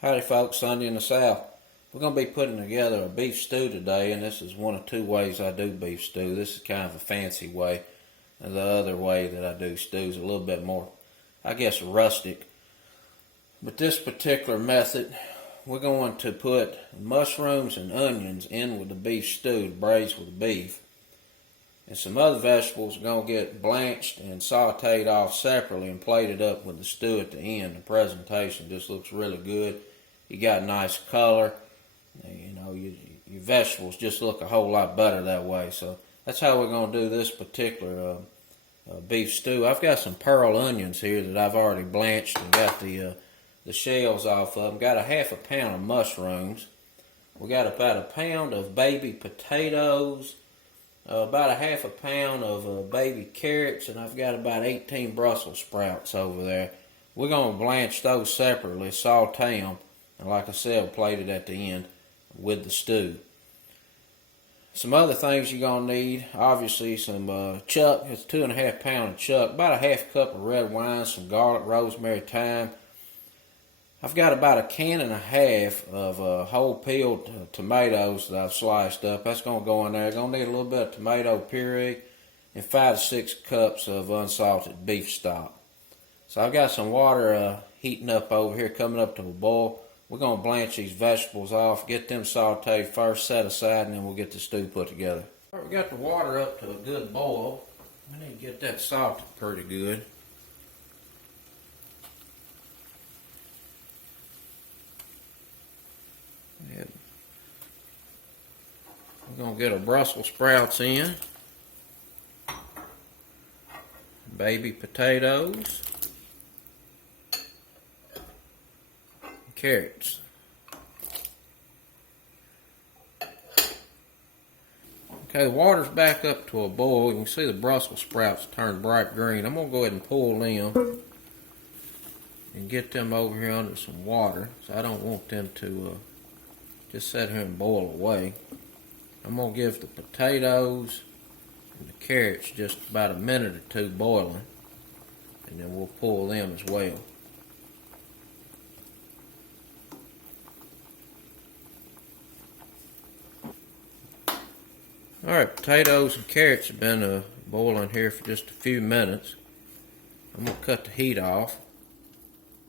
Howdy folks, Sunday in the South. We're going to be putting together a beef stew today, and this is one of two ways I do beef stew. This is kind of a fancy way, and the other way that I do stew is a little bit more, I guess, rustic. But this particular method, we're going to put mushrooms and onions in with the beef stew to braise with the beef. And some other vegetables are going to get blanched and sauteed off separately and plated up with the stew at the end. The presentation just looks really good. You got nice color. You know, your vegetables just look a whole lot better that way. So that's how we're going to do this particular beef stew. I've got some pearl onions here that I've already blanched and got the shells off of them. Got a half a pound of mushrooms. We got about a pound of baby potatoes. About a half a pound of baby carrots, and I've got about 18 Brussels sprouts over there. We're going to blanch those separately, saute them, and like I said, we'll plate it at the end with the stew. Some other things you're going to need, obviously some chuck. It's 2.5 pounds of chuck, about a half cup of red wine, some garlic, rosemary, thyme. I've got about 1.5 cans of whole peeled tomatoes that I've sliced up. That's going to go in there. Going to need a little bit of tomato puree and 5 to 6 cups of unsalted beef stock. So I've got some water heating up over here, coming up to a boil. We're going to blanch these vegetables off, get them sauteed first, set aside, and then we'll get the stew put together. All right, we got the water up to a good boil. We need to get that salted pretty good. We're going to get our Brussel sprouts in, baby potatoes, and carrots. Okay, the water's back up to a boil. You can see the Brussels sprouts turn bright green. I'm going to go ahead and pull them and get them over here under some water. So I don't want them to just sit here and boil away. I'm going to give the potatoes and the carrots just about a minute or two boiling, and then we'll pull them as well. Alright, potatoes and carrots have been boiling here for just a few minutes. I'm going to cut the heat off.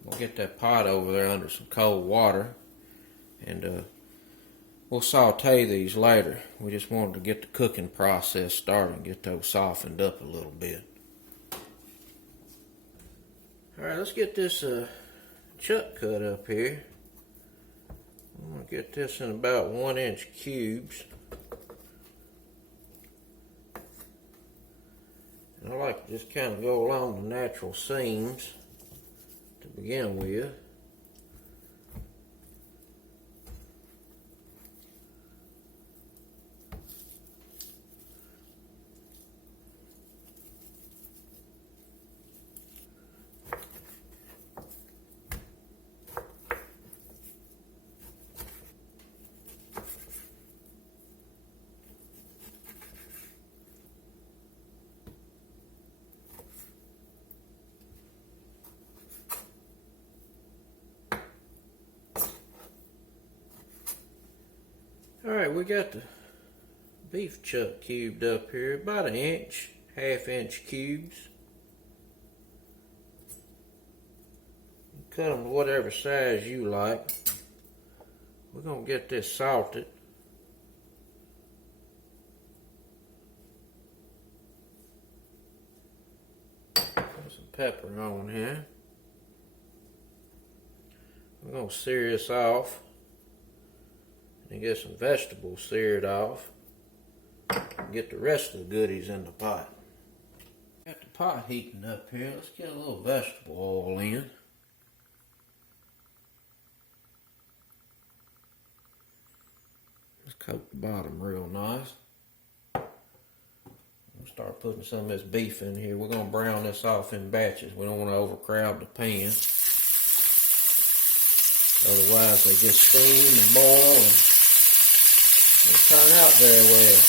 We'll get that pot over there under some cold water, and we'll saute these later. We just wanted to get the cooking process started and get those softened up a little bit. Alright, let's get this chuck cut up here. I'm going to get this in about 1-inch cubes. And I like to just kind of go along the natural seams to begin with. Alright, we got the beef chuck cubed up here, about 1 inch, 1/2 inch cubes. You cut them to whatever size you like. We're going to get this salted. Put some pepper on here. We're going to sear this off and get some vegetables seared off and get the rest of the goodies in the pot. Got the pot heating up here. Let's get a little vegetable oil in. Let's coat the bottom real nice. We'll start putting some of this beef in here. We're going to brown this off in batches. We don't want to overcrowd the pan. Otherwise they just steam and boil and it'll turn out very well.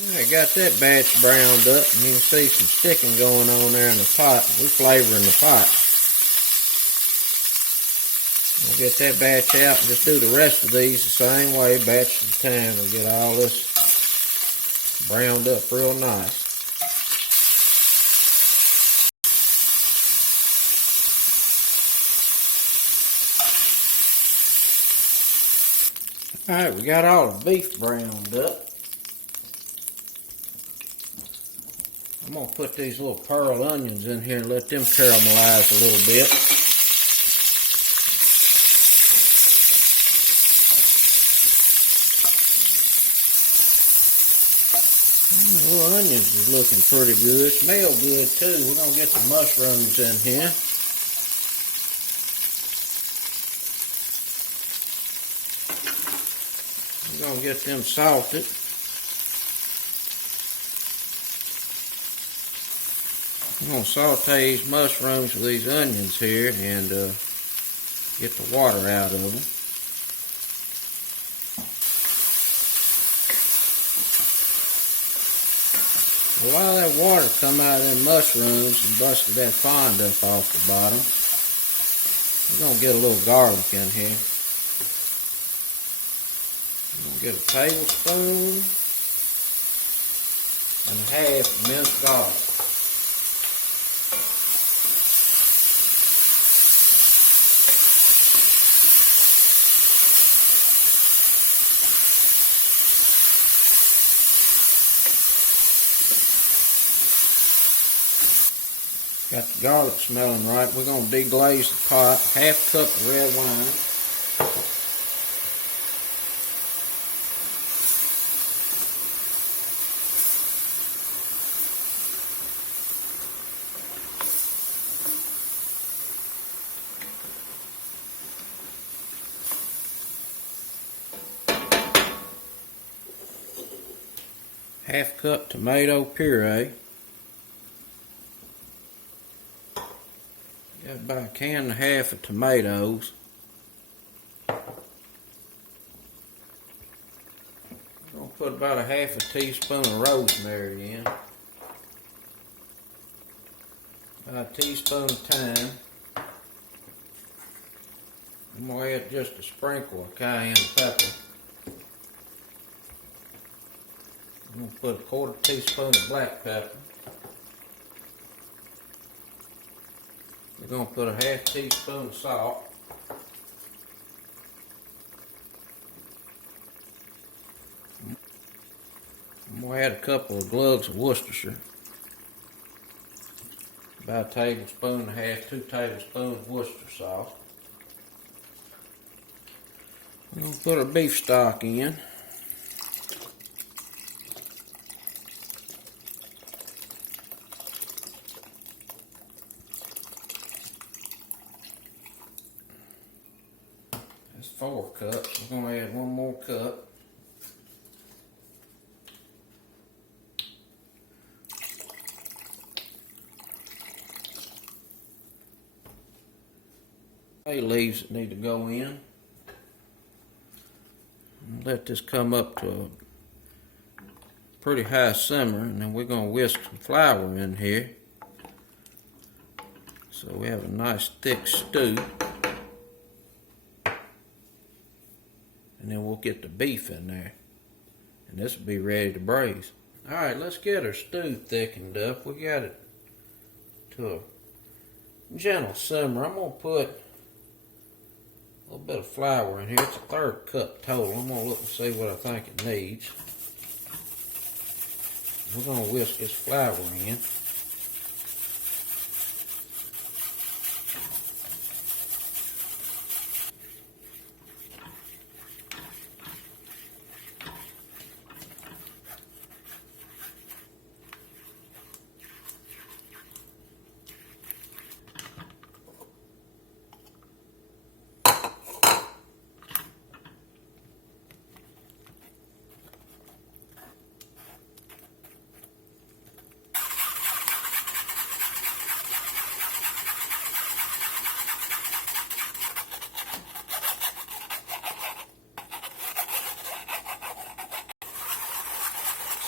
I got that batch browned up, and you can see some sticking going on there in the pot. We flavoring the pot. We'll get that batch out and just do the rest of these the same way, batch at a time. We'll get all this browned up real nice. Alright, we got all the beef browned up. I'm going to put these little pearl onions in here and let them caramelize a little bit. The little onions is looking pretty good. Smell good too. We're going to get the mushrooms in here. We're going to get them salted. I'm going to saute these mushrooms with these onions here and get the water out of them. A lot of that water come out of them mushrooms and busted that fond up off the bottom. We're going to get a little garlic in here. I'm going to get a tablespoon and a half of minced garlic. Got the garlic smelling right. We're going to deglaze the pot. Half cup of red wine. Half cup tomato puree. Got about a can and a half of tomatoes. I'm going to put about a half a teaspoon of rosemary in. About a teaspoon of thyme. I'm going to add just a sprinkle of cayenne pepper. I'm going to put a quarter teaspoon of black pepper. We're going to put a half teaspoon of salt. I'm going to add a couple of cloves of Worcestershire. About a tablespoon and a half, 2 tablespoons of Worcestershire sauce. We're going to put our beef stock in. That's 4 cups. We're going to add 1 more cup. Bay leaves that need to go in. Let this come up to a pretty high simmer, and then we're going to whisk some flour in here so we have a nice thick stew. And then we'll get the beef in there, and this will be ready to braise. Alright, let's get our stew thickened up. We got it to a gentle simmer. I'm going to put a little bit of flour in here. It's a 1/3 cup total. I'm going to look and see what I think it needs. We're going to whisk this flour in.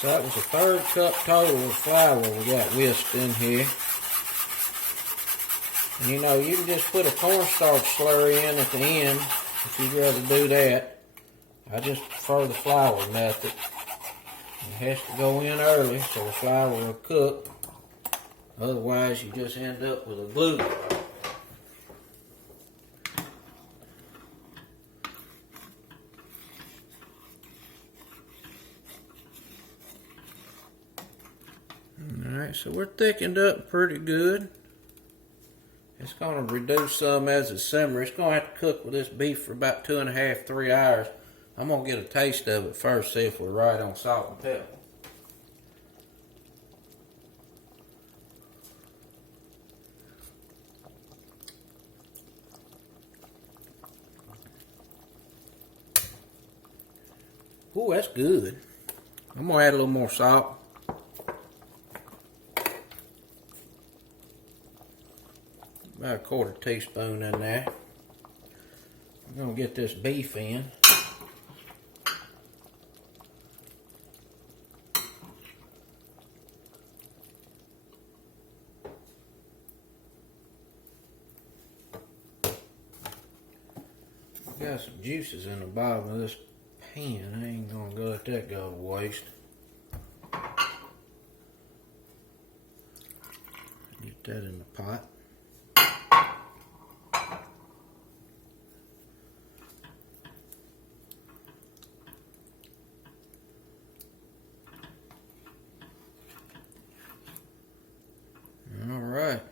So that was a 1/3 cup total of flour we got whisked in here. And you know, you can just put a cornstarch slurry in at the end if you'd rather do that. I just prefer the flour method. It has to go in early so the flour will cook. Otherwise, you just end up with a glue. Alright, so we're thickened up pretty good. It's going to reduce some as it simmers. It's going to have to cook with this beef for about 2.5 to 3 hours. I'm going to get a taste of it first, see if we're right on salt and pepper. Ooh, that's good. I'm going to add a little more salt. About a 1/4 teaspoon in there. I'm going to get this beef in. Got some juices in the bottom of this pan. I ain't going to let that go to waste. Get that in the pot. Alright.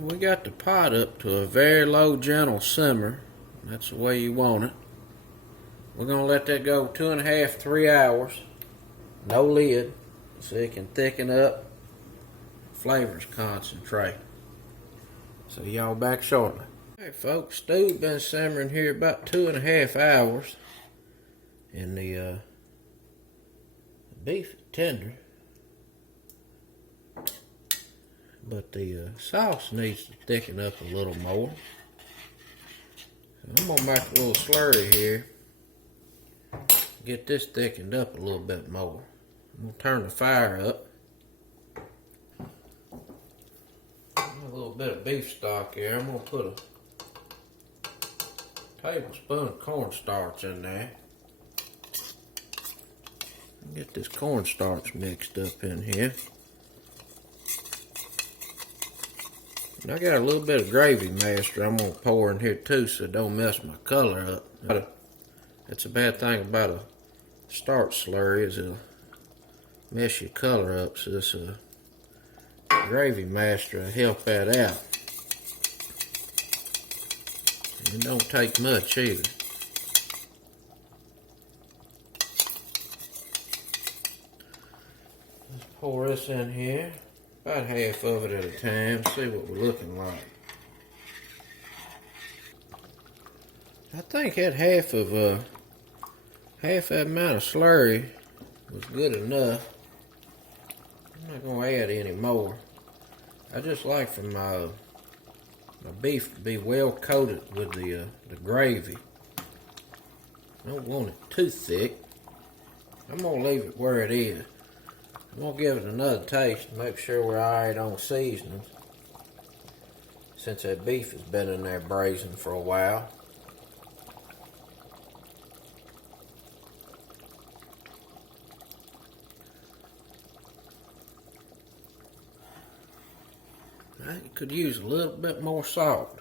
We got the pot up to a very low, gentle simmer. That's the way you want it. We're going to let that go 2.5 to 3 hours. No lid, so it can thicken up. Flavors concentrate. So y'all back shortly. Alright folks, stew's been simmering here about 2.5 hours. And the beef is tender. But the sauce needs to thicken up a little more. So I'm going to make a little slurry here. Get this thickened up a little bit more. I'm going to turn the fire up. A little bit of beef stock here. I'm going to put a tablespoon of cornstarch in there. Get this cornstarch mixed up in here. And I got a little bit of Gravy Master I'm going to pour in here too so it don't mess my color up. That's a bad thing about a starch slurry is it'll mess your color up. So this Gravy Master will help that out. It don't take much either. Let's pour this in here. About half of it at a time, see what we're looking like. I think that half that amount of slurry was good enough. I'm not going to add any more. I just like for my beef to be well coated with the gravy. I don't want it too thick. I'm going to leave it where it is. I'm going to give it another taste to make sure we're alright on seasonings. Since that beef has been in there braising for a while. I could use a little bit more salt.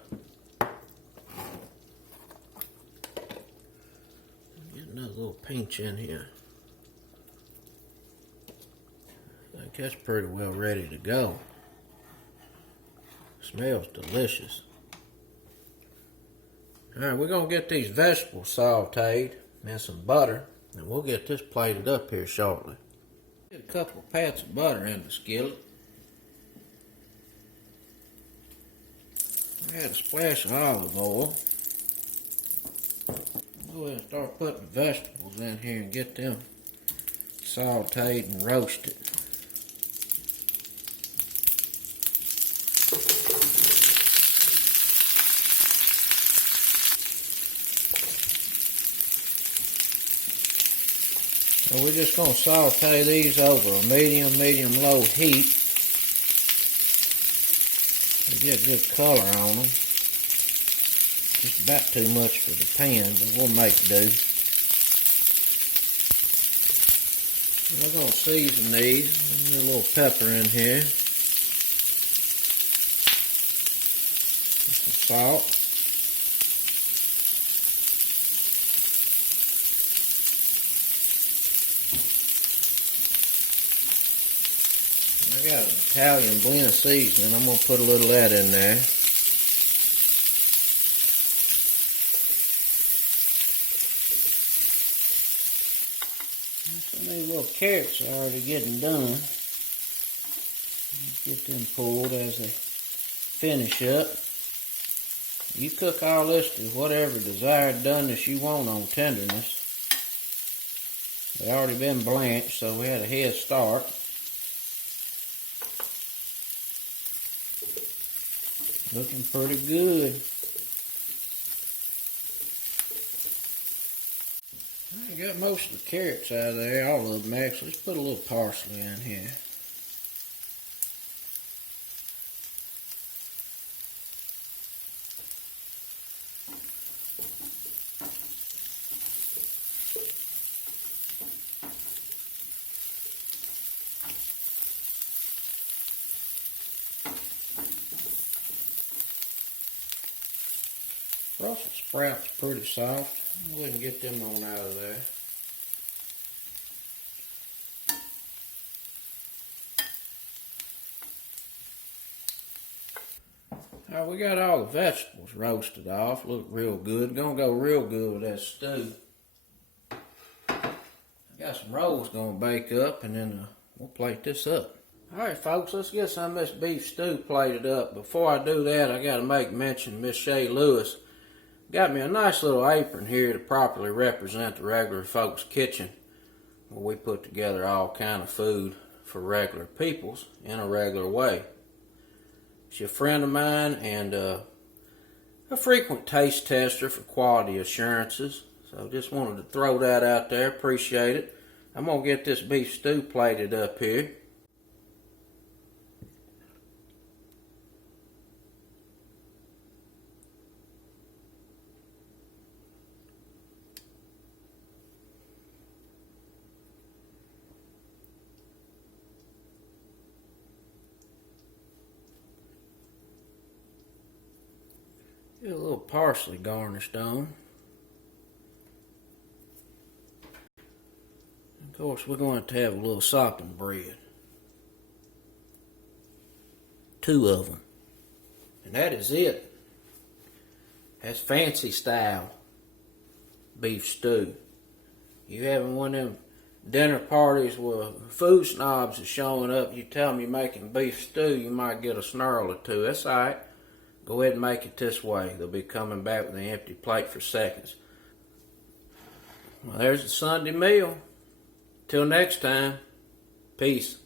Get another little pinch in here. I think that's pretty well ready to go. Smells delicious. Alright, we're going to get these vegetables sauteed and some butter, and we'll get this plated up here shortly. Get a couple of pats of butter in the skillet. Add a splash of olive oil. Go ahead and start putting the vegetables in here and get them sauteed and roasted. So we're just going to saute these over a medium-low heat to get a good color on them. It's about too much for the pan, but we'll make do. We're going to season these. Get a little pepper in here. Some salt. I got an Italian blend seasoning. I'm going to put a little of that in there. Some of these little carrots are already getting done. Let's get them pulled as they finish up. You cook all this to whatever desired doneness you want on tenderness. They already been blanched, so we had a head start. Looking pretty good. I got most of the carrots out of there, all of them actually. Let's put a little parsley in here. Brussel Sprouts pretty soft. Go ahead and get them on out of there. Alright, we got all the vegetables roasted off. Look real good. Gonna go real good with that stew. I got some rolls gonna bake up, and then we'll plate this up. Alright folks, let's get some of this beef stew plated up. Before I do that, I gotta make mention Miss Shay Lewis got me a nice little apron here to properly represent the regular folks kitchen, where we put together all kind of food for regular peoples in a regular way. She's a friend of mine and a frequent taste tester for quality assurances. So just wanted to throw that out there. Appreciate it. I'm going to get this beef stew plated up here. Get a little parsley garnished on. Of course, we're going to have a little sopping bread. 2 of them. And that is it. That's fancy style beef stew. You having one of them dinner parties where food snobs are showing up, you tell them you're making beef stew, you might get a snarl or two. That's alright. Go ahead and make it this way. They'll be coming back with an empty plate for seconds. Well, there's the Sunday meal. Till next time, peace.